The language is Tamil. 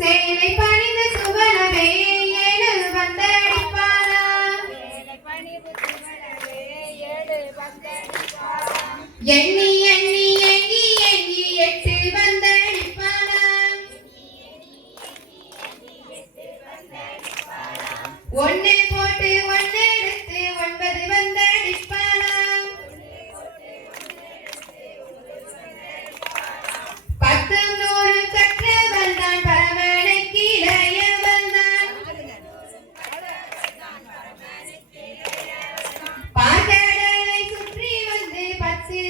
சேலை பணிந்து சுவனவே ஏழு வந்தடிப்பானா எண்ணி எண்ணி எண்ணி எண்ணி எட்டு வந்தடிப்பானா ஒன்னு போட்டு ஒன்னு எடுத்து 9 வந்தடிப்பானா 10 100 கற்று வந்தான் பரமனுக்கு இளைய வந்தான் பார்க்கடலை சுற்றி வந்து 10